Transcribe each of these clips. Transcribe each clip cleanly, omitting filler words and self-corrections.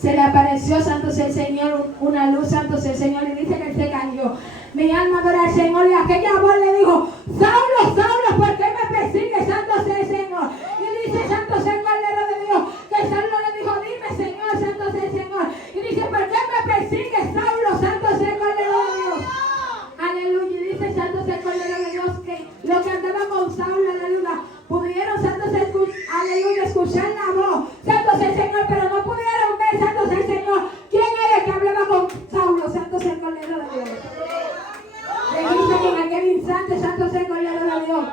se le apareció, santo sea el Señor, una luz, santo sea el Señor, y dice que se cayó. Mi alma adora al Señor, y aquella voz le dijo: Saulo, Saulo, ¿por qué me persigues? Santo sea el Señor. Y dice, santo sea el Cordero de Dios, que Saulo le dijo: dime, Señor, santo sea el Señor. Y dice: ¿por qué me persigues, Saulo? Santo sea el Cordero de Dios. Aleluya. Y dice, santo sea el Cordero de Dios, que lo que andaba con Saulo, aleluya, pudieron, santo sea, aleluya, escuchar la voz, santo sea el Señor, pero no pudieron ver, santo sea el Señor, quién era el que hablaba con Saulo, santo sea el Cordero de Dios. Le dice que en aquel instante, santo sea el Cordero de Dios,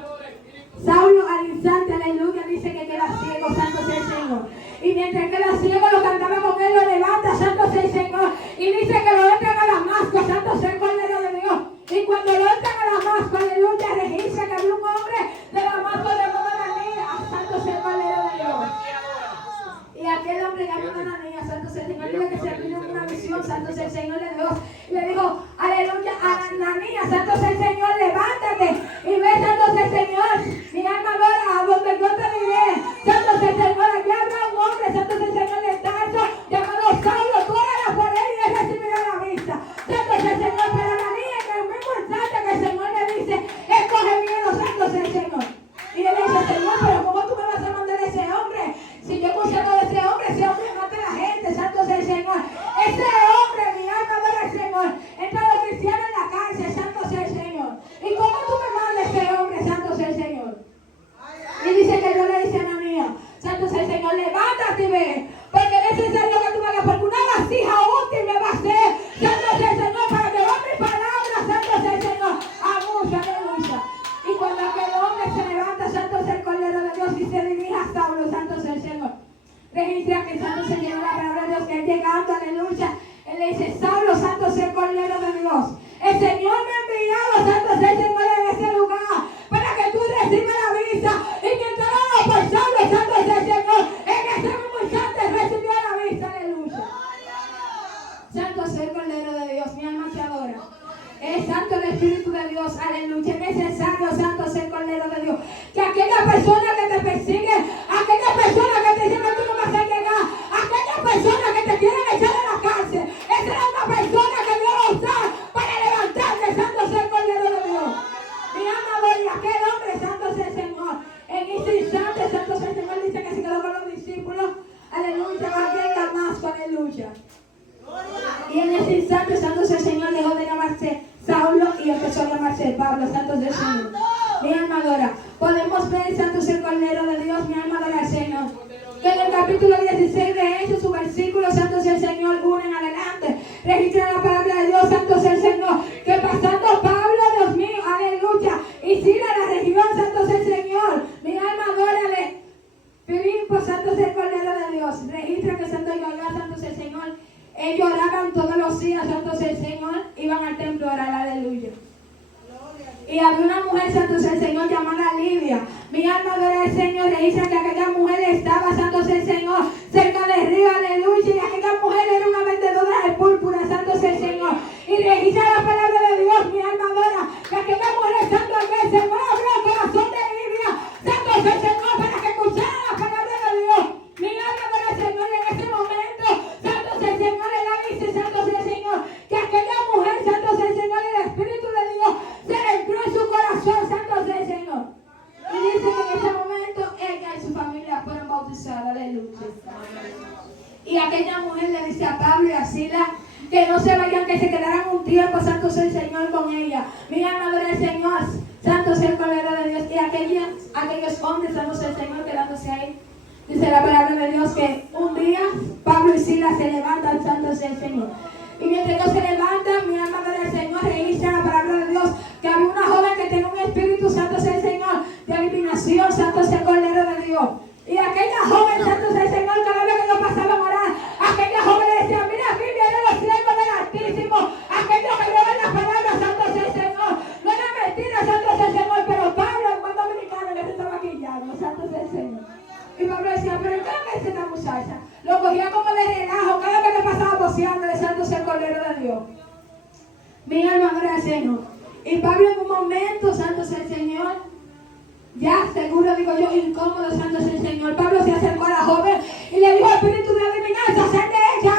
Saulo al instante, aleluya, dice que queda ciego, santo sea el Señor. Y mientras queda ciego, lo que andaba con él lo levanta, santo sea el Señor. Y dice que lo entran a Damasco, santo sea el Cordero de Dios. Y cuando lo entran a Damasco, aleluya, registra que había un hombre de Damasco llamado Ananías, santo sea el Cordero de Dios. Y aquel hombre llamado Ananías, santo sea el Señor, dice que se vino en una visión, santo sea el Señor de Dios. Y le dijo, aleluya, Ananías, santo sea el Señor, levántate y ve, santo sea el Señor. Mi alma adora a donde yo te diré, santo sea el Señor. Aquí habrá un hombre, santo sea el Señor de Tarso, llamado Saulo, tú oras por él y él recibirá la vista. Santo sea el Señor, pero Ananías, en el mismo instante que el Señor le dice, escoge miedo, santo sea el Señor. Y él le dice, Señor, pero ¿cómo tú me vas a mandar a ese hombre? Si yo conservo de ese hombre mata a la gente, santo sea el Señor. Ese hombre, mi alma adora al Señor, entra los cristianos en la cárcel, santo sea el Señor. ¿Y cómo tú me mandas a ese hombre, santo sea el Señor? Y dice que yo le dice a Ananías, santo sea el Señor, levántate y ve, porque es necesario que tú me hagas, porque una vasija útil me va a hacer, santo sea el Señor, para que llevar mi palabra, santo sea el Señor, abusa, aleluya. Y cuando aquel hombre se levanta, santo sea el Cordero de Dios, y se dirige a Saulo, santo sea el Señor. Registra que santo se lleva la palabra de Dios, que él llegando, aleluya, él le dice, Saulo, santo sea el Cordero de Dios. El Señor me ha enviado, santo sea el Señor, en ese lugar, para que tú recibas la vista. Y mientras oraba por Saulo, santo sea el Señor, en ese mismo instante recibió la vista, aleluya. Santo sea el Cordero de Dios, mi alma te adora. Es santo el Espíritu de Dios, aleluya. Es necesario, santo sea el Cordero de Dios, que aquella persona que te persigue, aquella persona que te dice que tú no vas a llegar, aquella persona que te quieren echar a la cárcel, esa es una persona que Dios va a usar para levantarte, santo sea el Cordero de Dios. Mi alma adora, y aquel hombre, santo sea el Señor, en ese instante, santo sea el Señor, dice que se quedó con los discípulos, aleluya, va bien Damasco, aleluya. Y en ese instante, santo sea el Señor, dejó de llamarse Saulo y empezó a llamarse Pablo, santo sea el Señor. Mi alma adora. Podemos ver, santo sea el Cordero de Dios, mi alma adora al Señor. Que en el capítulo 16 de Hechos, su versículo, santo sea el Señor, 1 en adelante, registra la palabra de Dios, santo sea el Señor, que pasando Pablo, Dios mío, aleluya, y sigue a la región, santo sea el Señor. Mi alma adora de Filipo, santo sea el Cordero de Dios. Registra que santo sea el Señor. Ellos oraban todos los días, santo sea el Señor, iban al templo a orar, aleluya. Y había una mujer, santo sea el Señor, llamada Lidia. Mi alma adora al Señor, registra que aquella mujer estaba, santo sea el Señor, cerca del río, aleluya. Y aquella mujer era una vendedora de púrpura, santo sea el Señor. Y registra la palabra de Dios, mi alma adora, que aquella mujer, santo sea el Señor, abrió el corazón de Lidia, santo sea el Señor, para que escuchara la palabra de Dios. Mi alma adora al Señor, en ese momento, santo sea el Señor, él dice, santo sea el Señor, que aquella mujer, santo sea el Señor, el Espíritu de Dios se le entró en su corazón, santo sea el Señor. Y dice que en ese momento ella y su familia fueron bautizadas, aleluya. Y aquella mujer le dice a Pablo y a Silas que no se vayan, que se quedaran un tiempo, santo sea el Señor, con ella. Mi alma adora al Señor, santo sea el Cordero de Dios. Y aquellos hombres, santo sea el Señor, quedándose ahí. Dice la palabra de Dios que un día Pablo y Silas se levantan, santo sea el Señor. Y mientras ellos se levantan, mi alma adora al Señor, registra la palabra de Dios que había una joven que tenía un Espíritu, santo sea el Señor, de adivinación, santo sea el Cordero de Dios. Y aquella joven, santo sea el Señor, cada vez que ellos pasaban a orar, aquella joven le decía, mira, aquí vienen los siervos del Altísimo, aquellos que llevan la palabra, santo sea el Señor. No era mentira, santo sea el Señor, pero Pablo, el buen dominicano, le estaba maquillando, santo sea el Señor. Y Pablo decía, pero ¿qué es esta muchacha? Lo cogía como de relajo, cada vez que pasaba boceando, de santo sea el Cordero de Dios. Mi alma adora al Señor. Y Pablo en un momento, santo sea el Señor, ya seguro, digo yo, incómodo, santo sea el Señor, Pablo se acercó a la joven y le dijo, espíritu de adivinanza, sal de ella,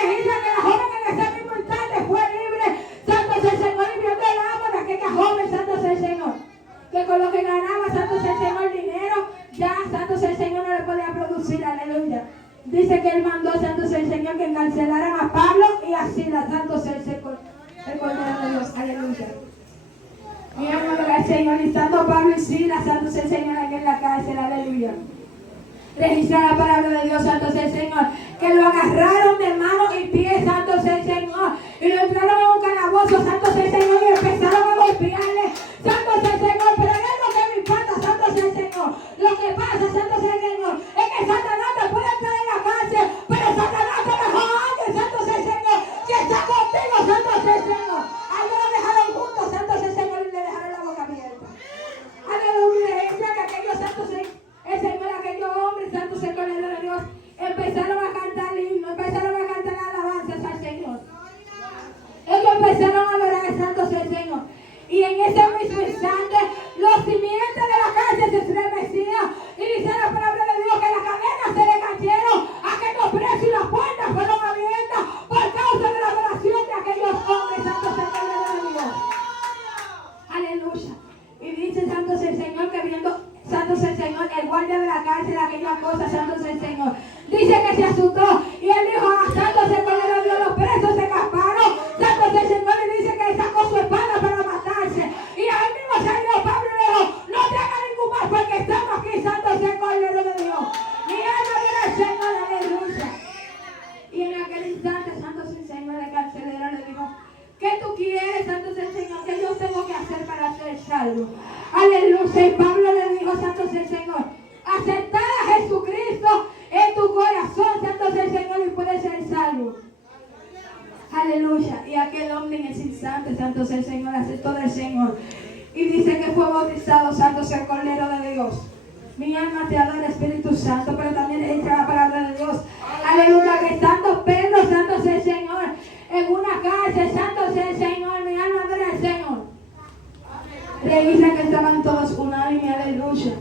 registra que la joven en ese mismo instante fue libre. Santo sea el Señor, y viendo el amo de aquella joven, santo sea el Señor, que con lo que ganaba, santo sea el Señor, dinero, ya, santo sea el Señor, no le podía producir, aleluya. Dice que él mandó, santo sea el Señor, que encarcelaran a Pablo y a Silas, santo sea el Señor, el Cordero de Dios, aleluya. Mi alma adora al Señor, y santo Pablo y Silas, santo sea el Señor, aquí en la cárcel, aleluya. Registra la palabra de Dios, santo sea el Señor, que lo agarraron de mano y pie, santo sea el Señor, y lo entraron en un calabozo, santo sea el Señor, y empezaron a golpearle, santo sea el Señor. Pero hay algo que me impacta, santo sea el Señor. Lo que pasa, santo sea el Señor, es que Satanás te puede entrar en la cárcel, pero Satanás te dejó a alguien, santo sea el Señor, que está contigo, santo sea el Señor. A ellos lo dejaron juntos, santo sea el Señor, y le dejaron la boca abierta. Aleluya, dice que aquellos santos, el Señor, aquellos hombres, santo sea el Cordero de Dios, empezaron a cantar himnos, empezaron a cantar alabanzas al Señor. Ellos empezaron a adorar al santo sea el Señor. Y en ese mismo instante, los cimientos de la cárcel se estremecían. Y dice la palabra de Dios que las cadenas se le cayeron, aquellos presos y las puertas fueron abiertas por causa de la adoración de aquellos hombres, santo sea el Cordero de Dios. Aleluya. Y dice santo sea el Señor que viendo, santo sea el Señor, el guardia de la cárcel, aquella cosa, santo sea el Señor, dice que se asustó. Y él dijo, santo sea el Cordero de Dios, los presos se escaparon, santo sea el Señor, y dice que sacó su espada para matarse. Y ahí mismo salió Pablo y le dijo, no te hagas ningún mal porque estamos aquí, santo sea el Cordero de Dios. Mi alma viene al Señor, aleluya. Y en aquel instante, santo sea el Señor, el carcelero le dijo, ¿qué tú quieres, santo sea el Señor? ¿Qué yo tengo que hacer para ser salvo? Aleluya. Y Pablo le dijo, santo sea el Señor, aceptar a Jesucristo en tu corazón, santo sea el Señor, y puedes ser salvo. Aleluya. Y aquel hombre en ese instante, santo sea el Señor, aceptó del Señor. Y dice que fue bautizado, santo sea el Cordero de Dios. Mi alma te adora, Espíritu Santo, pero también le dice la palabra de Dios. Aleluya, que estando Pedro, santo sea el Señor, en una cárcel, santo sea el Señor, mi alma adora al Señor. Le dice que estaban todos unánimes, aleluya,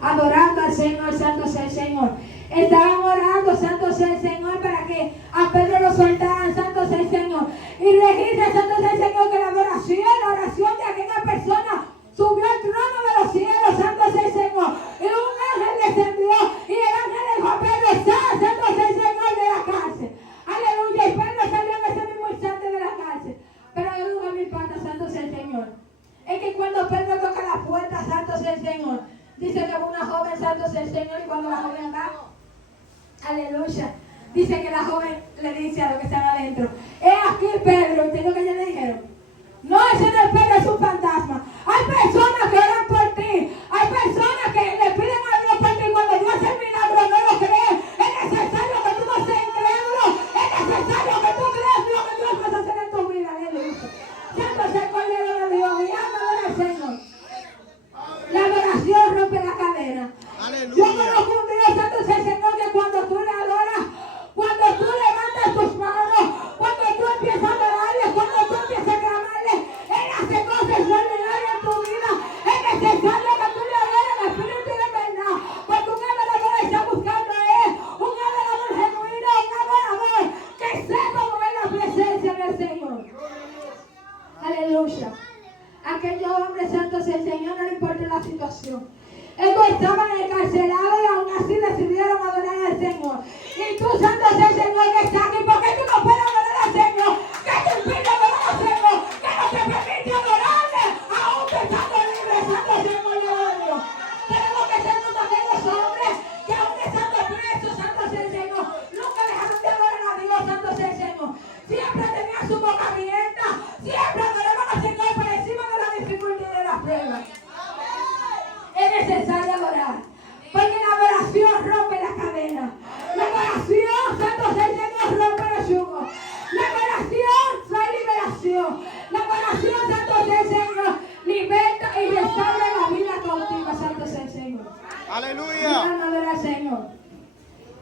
adorando al Señor, santo sea el Señor. Estaban orando, santo sea el Señor, para que a Pedro lo soltaran, santo sea el Señor. Y registra, santo sea el Señor, que la oración de aquella persona subió al trono de los cielos, santo sea el Señor. Y un ángel descendió, y el ángel le dijo a Pedro, sal, santo sea el Señor, de la cárcel. Aleluya, y Pedro salió en ese mismo instante de la cárcel. Pero hay algo que me impacta, santo sea el Señor. Es que cuando Pedro toca la puerta, santo sea el Señor, dice que una joven, santo sea el Señor, y cuando la joven va, aleluya, dice que la joven le dice a los que están adentro, aquí Pedro, y tengo que ya le dijeron, no, ese no es Pedro, es un fantasma. Hay personas que oran por ti, hay personas que le piden a Dios por ti, cuando Dios hace el milagro no lo creen. Es necesario que tú no seas incrédulo, es necesario que tú creas lo que Dios va a hacer en tu vida, aleluya. Santo sea el Cordero de Dios, mi alma adora al Señor. La adoración rompe la cadena. Aleluya. Yo conozco un Dios, santo sea el Señor, que cuando tú le adoras, cuando tú levantas tus manos, cuando tú empiezas a adorarle, cuando tú empiezas a clamarle, Él hace cosas extraordinarias en tu vida. Es necesario que tú le adores en espíritu y en verdad, porque un adorador está buscando a Él, un adorador genuino, un adorador que sepa mover la presencia del Señor. Aleluya. Aquellos hombres santos, el Señor no le importa la situación. Ellos estaban encarcelados y aún así decidieron adorar al Señor. Y tú, santo sea el Señor, que está aquí, ¿por qué tú no puedes adorar al Señor? ¿Qué te impide adorar al Señor? ¿Qué no te permite adorarle? Aún te estando libre, santo sea el Cordero de Dios. Tenemos que ser como aquellos hombres que aún estando presos, santo sea el Señor, nunca dejaron de adorar a Dios, santo sea el Señor. Siempre tenían su boca abierta, siempre adoraban al Señor por encima de la dificultad y de la prueba. Es necesario adorar, porque la adoración rompe la cadena. La adoración, santo sea el Señor, rompe los yugos. La adoración trae liberación. La adoración, santo sea el Señor, liberta y restaura la vida cautiva, santo sea el Señor. Aleluya. Adora al Señor.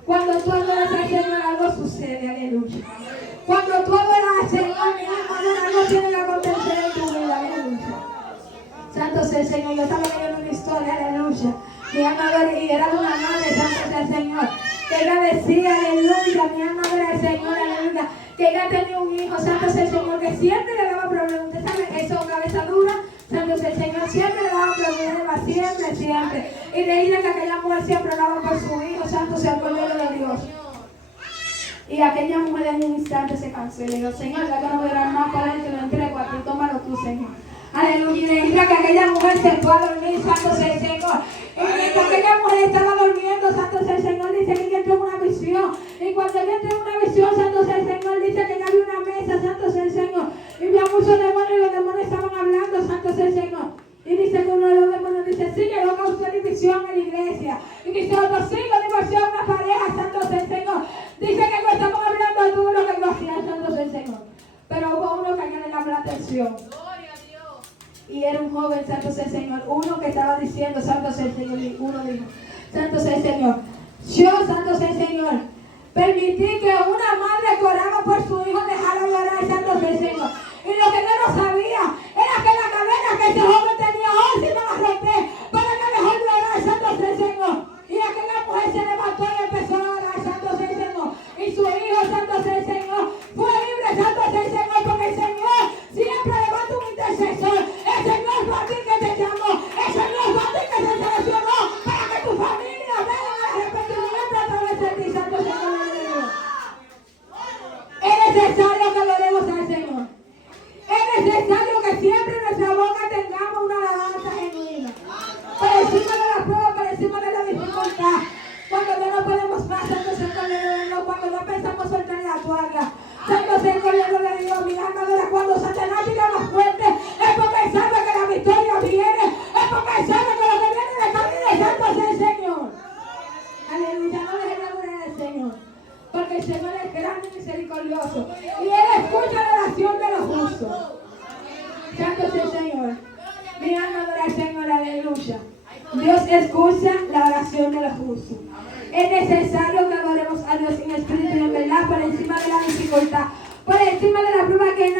Cuando tú adoras al Señor, algo sucede, aleluya. Cuando tú adoras al Señor, mi alma, algo tiene que acontecer en tu vida, aleluya. Santo sea el Señor. Yo estaba leyendo una historia, aleluya. Mi alma, y era de una madre, santo sea el Señor, Que ella decía, aleluya, mi alma adora al Señor, aleluya. Que ella tenía un hijo, santo sea el Señor, que siempre le daba problemas. Usted sabe, eso, cabeza dura, santo sea el Señor, siempre le daba problemas, siempre, siempre. Y de ahí que aquella mujer siempre oraba por su hijo, santo sea el Cordero de Dios. Y aquella mujer en un instante se cansó y le dijo, Señor, ya que no voy a dar más para él, te lo entrego a ti, tómalo tú, Señor. Aleluya. Y que aquella mujer se fue a dormir, santo sea el Señor. Y mientras aquella mujer estaba durmiendo, santo sea el Señor, dice que ella entró en una visión. Y cuando ella entró en una visión, santo sea el Señor, dice que ella vio una mesa, santo sea el Señor. Y vio muchos demonios y los demonios estaban hablando, santo sea el Señor. Y dice que uno de los demonios dice, sí, que no causó división en la iglesia. Y dice otro, sí, lo divorció a una pareja, santo sea el Señor. Dice que no estamos hablando de todo lo que yo hacía, santo sea el Señor. Pero hubo uno que le llamó la atención. Y era un joven, santo sea el Señor. Uno que estaba diciendo, santo sea el Señor. Y uno dijo, santo sea el Señor. Yo, santo sea el Señor, permití que una madre que oraba por su hijo dejara de orar, santo sea el Señor. Y lo que yo no sabía era que la cadena que ese joven tenía hoy se iban a romper para que dejó de orar, santo sea el Señor. Y aquella mujer se levantó y empezó a orar, santo sea el Señor. Y su hijo, santo sea el Señor, fue libre, santo sea el Señor, porque el Señor siempre levanta un intercesor. El Señor fue a ti que te llamó. El Señor fue a ti que te seleccionó para que tu familia venga al arrepentimiento a través de ti, santo Señor de Dios. Es necesario que adoremos al Señor. Es necesario que siempre en nuestra boca tengamos una alabanza genuina. Por encima de la prueba, por encima de la dificultad. Cuando ya no podemos más, santo sea el Cordero de Dios. Cuando ya pensamos soltar la toalla. Santo sea el Cordero de Dios. Mi alma adora. Cuando Satanás tira más fuerte, es porque él sabe que la victoria viene. Es porque él sabe que lo que viene de camino es santo sea el Señor. Aleluya. No dejen de adorar al Señor. Porque el Señor es grande y misericordioso. Y Él escucha la oración de los justos. Santo sea el Señor. Mi alma adora al Señor, aleluya. Dios escucha la oración de los justos. Es necesario que adoremos a Dios en espíritu y en verdad, por encima de la dificultad, por encima de la prueba que